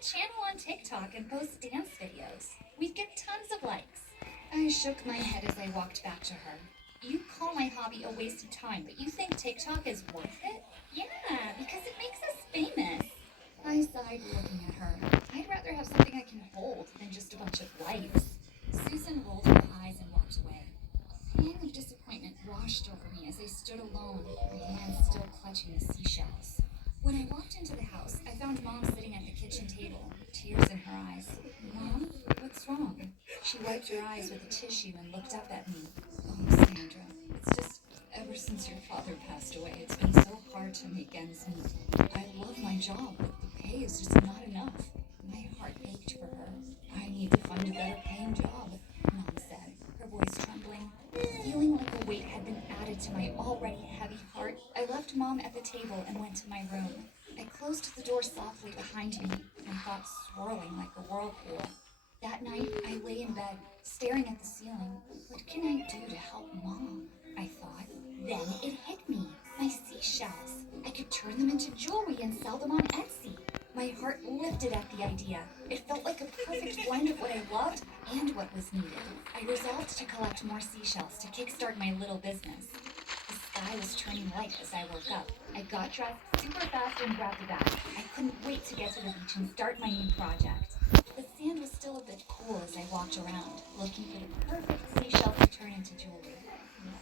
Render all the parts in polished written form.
a channel on TikTok and post dance videos. We'd get tons of likes. I shook my head as I walked back to her. You call my hobby a waste of time, but you think TikTok is worth it? Yeah, because it makes us famous. I sighed looking at her. I'd rather have something I can hold than just a bunch of likes. Susan rolled her eyes and walked away. A pang of disappointment washed over me as I stood alone, my hands still clutching the seashells. When I walked into the house, I found Mom sitting at the kitchen table, tears in her eyes. Mom, what's wrong? She wiped her eyes with a tissue and looked up at me. Oh, Sandra, it's just ever since your father passed away, it's been so hard to make ends meet. I love my job, but the pay is just not enough. My heart ached for her. I need to find a better paying job, Mom said, her voice trembling. Feeling like a weight had been added to my already heavy heart, I left Mom at the table and went to my room. I closed the door softly behind me, my thoughts swirling like a whirlpool. That night, I lay in bed, staring at the ceiling. What can I do to help Mom? I thought. Then it hit me. My seashells. I could turn them into jewelry and sell them on Etsy. My heart lifted at the idea. It felt like a perfect blend of what I loved and what was needed. I resolved to collect more seashells to kickstart my little business. The sky was turning light as I woke up. I got dressed super fast and grabbed a bag. I couldn't wait to get to the beach and start my new project. The sand was still a bit cool as I walked around, looking for the perfect seashells to turn into jewelry.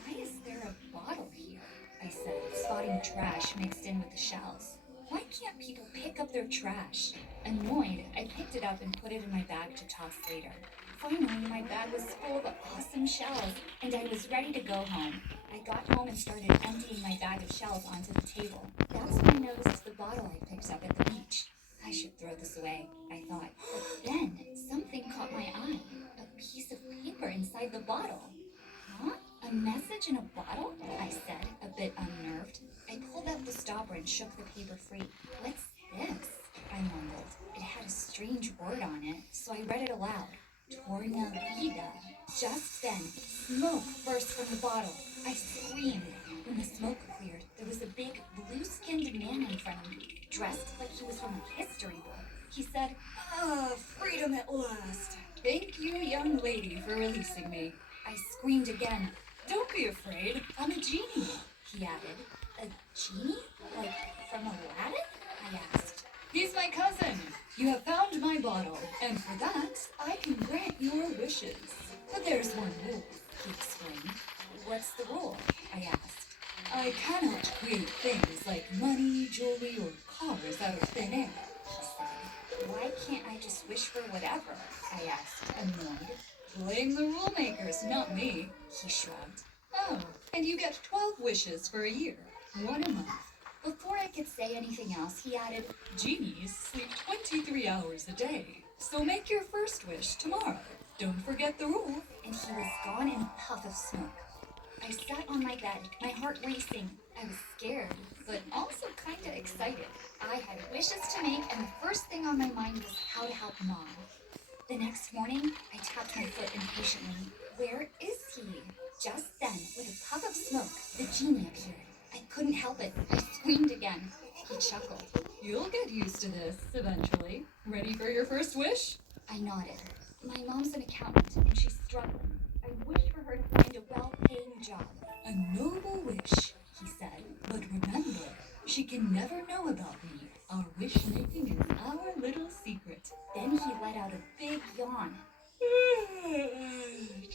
Why is there a bottle here? I said, spotting trash mixed in with the shells. Why can't people pick up their trash? Annoyed, I picked it up and put it in my bag to toss later. Finally, my bag was full of awesome shells, and I was ready to go home. I got home and started emptying my bag of shells onto the table. That's when I noticed the bottle I picked up at the beach. I should throw this away, I thought. But then, something caught my eye. A piece of paper inside the bottle. Huh? A message in a bottle? I said, a bit unnerved. I pulled out the stopper and shook the paper free. What's this? I mumbled. It had a strange word on it, so I read it aloud. Torna vida. Just then, smoke burst from the bottle. I screamed. When the smoke cleared, there was a big, blue-skinned man in front of me, dressed like he was from a history book. He said, freedom at last. Thank you, young lady, for releasing me. I screamed again. Don't be afraid. I'm a genie, he added. A genie? Like from Aladdin? I asked. He's my cousin. You have found my bottle, and for that, I can grant your wishes. But there's one rule, he explained. What's the rule? I asked. I cannot create things like money, jewelry, or cars out of thin air, he said. Why can't I just wish for whatever? I asked, annoyed. Blame the rule makers, not me, he shrugged. Oh, and you get 12 wishes for a year, one a month. Before I could say anything else, he added, Genies sleep 23 hours a day, so make your first wish tomorrow. Don't forget the rule. And he was gone in a puff of smoke. I sat on my bed, my heart racing. I was scared, but also kinda excited. I had wishes to make, and the first thing on my mind was how to help Mom. The next morning, I tapped my foot impatiently. Where is he? Just then, with a puff of smoke, the genie appeared. I couldn't help it. I screamed again. He chuckled. You'll get used to this, eventually. Ready for your first wish? I nodded. My mom's an accountant, and she's struggling. I wish for her to find a well-paying job. A noble wish, he said. But remember, she can never know about me. Our wish-making is our little secret. Then he let out a big yawn.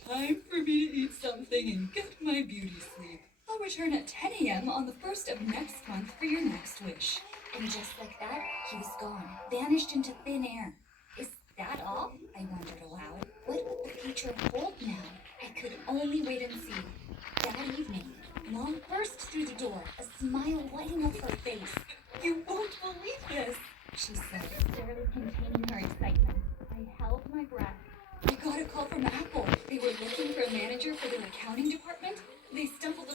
Time for me to eat something and get my beauty sleep. I'll return at 10 a.m. on the 1st of next month for your next wish. And just like that, he was gone, vanished into thin air. Is that all? I wondered aloud. What would the future hold now? I could only wait and see. That evening, Mom burst through the door, a smile lighting up her face. You won't believe this, she said.